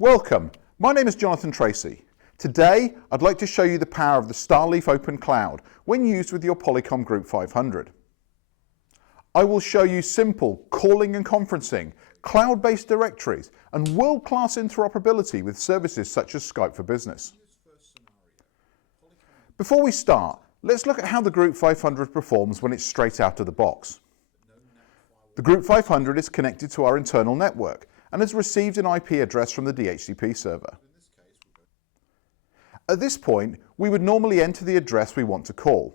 Welcome, my name is Jonathan Tracy. Today I'd like to show you the power of the StarLeaf OpenCloud when used with your Polycom Group 500. I will show you simple calling and conferencing, cloud-based directories and world-class interoperability with services such as Skype for Business. Before we start, let's look at how the Group 500 performs when it's straight out of the box. The Group 500 is connected to our internal network and has received an IP address from the DHCP server. At this point, we would normally enter the address we want to call,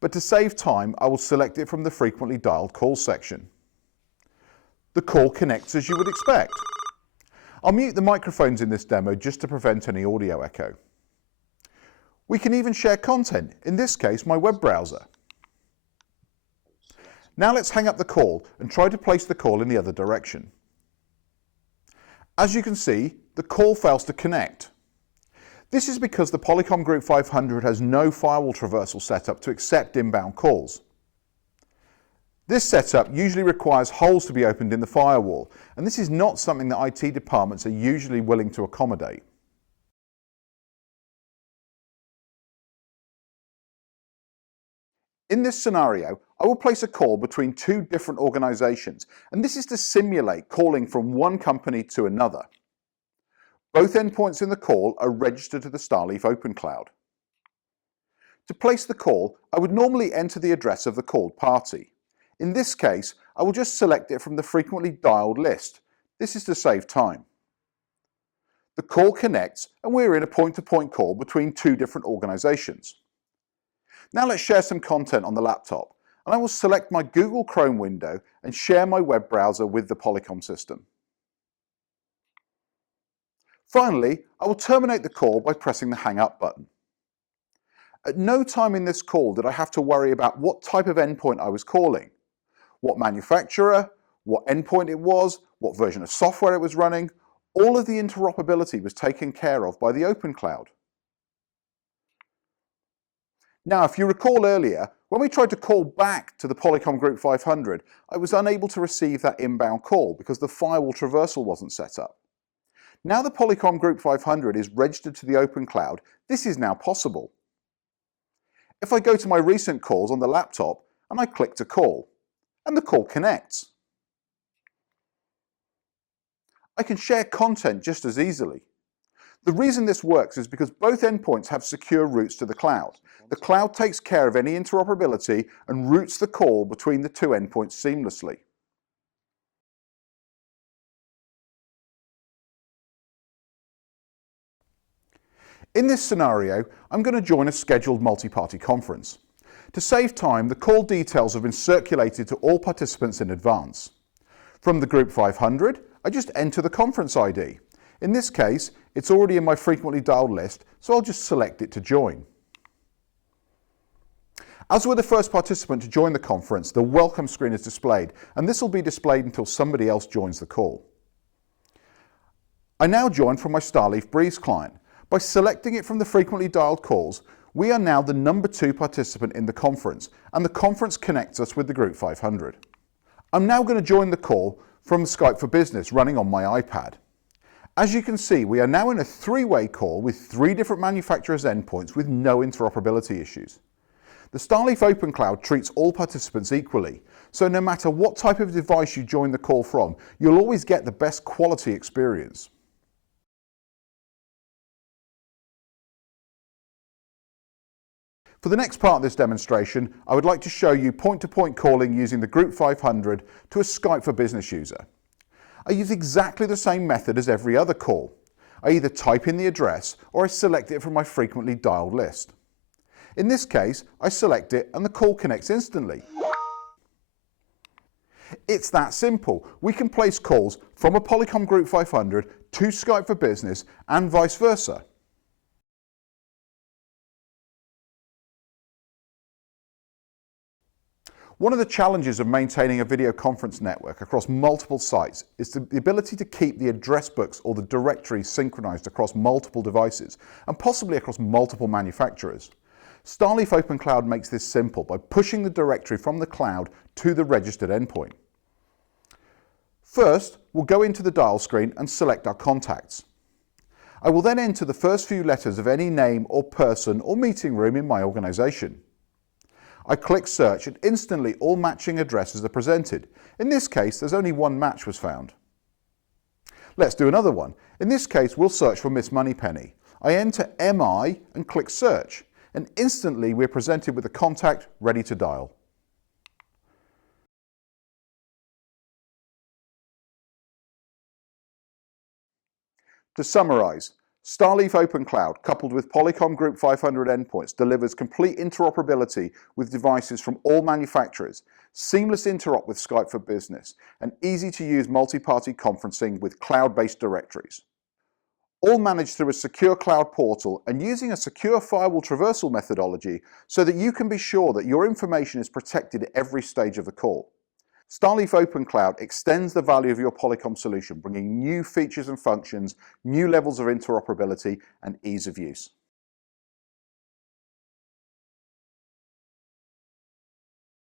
but to save time, I will select it from the frequently dialed calls section. The call connects as you would expect. I'll mute the microphones in this demo just to prevent any audio echo. We can even share content, in this case my web browser. Now let's hang up the call and try to place the call in the other direction. As you can see, the call fails to connect. This is because the Polycom Group 500 has no firewall traversal setup to accept inbound calls. This setup usually requires holes to be opened in the firewall, and this is not something that IT departments are usually willing to accommodate. In this scenario, I will place a call between two different organizations, and this is to simulate calling from one company to another. Both endpoints in the call are registered to the StarLeaf OpenCloud. To place the call, I would normally enter the address of the called party. In this case, I will just select it from the frequently dialed list. This is to save time. The call connects, and we're in a point-to-point call between two different organizations. Now let's share some content on the laptop, and I will select my Google Chrome window and share my web browser with the Polycom system. Finally, I will terminate the call by pressing the Hang Up button. At no time in this call did I have to worry about what type of endpoint I was calling, what manufacturer, what endpoint it was, what version of software it was running. All of the interoperability was taken care of by the OpenCloud. Now, if you recall earlier, when we tried to call back to the Polycom Group 500, I was unable to receive that inbound call because the firewall traversal wasn't set up. Now the Polycom Group 500 is registered to the OpenCloud, this is now possible. If I go to my recent calls on the laptop and I click to call, and the call connects. I can share content just as easily. The reason this works is because both endpoints have secure routes to the cloud. The cloud takes care of any interoperability and routes the call between the two endpoints seamlessly. In this scenario, I'm going to join a scheduled multi-party conference. To save time, the call details have been circulated to all participants in advance. From the Group 500, I just enter the conference ID. In this case, it's already in my frequently dialed list, so I'll just select it to join. As we're the first participant to join the conference, the welcome screen is displayed, and this will be displayed until somebody else joins the call. I now join from my StarLeaf Breeze client. By selecting it from the frequently dialed calls, we are now the number 2 participant in the conference, and the conference connects us with the Group 500. I'm now going to join the call from Skype for Business running on my iPad. As you can see, we are now in a 3-way call with 3 different manufacturers' endpoints with no interoperability issues. The StarLeaf OpenCloud treats all participants equally, so no matter what type of device you join the call from, you'll always get the best quality experience. For the next part of this demonstration, I would like to show you point-to-point calling using the Group 500 to a Skype for Business user. I use exactly the same method as every other call. I either type in the address or I select it from my frequently dialed list. In this case, I select it and the call connects instantly. It's that simple. We can place calls from a Polycom Group 500 to Skype for Business and vice versa. One of the challenges of maintaining a video conference network across multiple sites is the ability to keep the address books or the directories synchronized across multiple devices and possibly across multiple manufacturers. StarLeaf OpenCloud makes this simple by pushing the directory from the cloud to the registered endpoint. First, we'll go into the dial screen and select our contacts. I will then enter the first few letters of any name or person or meeting room in my organisation. I click search and instantly all matching addresses are presented. In this case, there's only one match was found. Let's do another one. In this case, we'll search for Miss Moneypenny. I enter MI and click search, and instantly we're presented with a contact ready to dial. To summarise, StarLeaf OpenCloud coupled with Polycom Group 500 endpoints delivers complete interoperability with devices from all manufacturers, seamless interop with Skype for Business, and easy-to-use multi-party conferencing with cloud-based directories. All managed through a secure cloud portal and using a secure firewall traversal methodology so that you can be sure that your information is protected at every stage of the call. StarLeaf OpenCloud extends the value of your Polycom solution, bringing new features and functions, new levels of interoperability, and ease of use.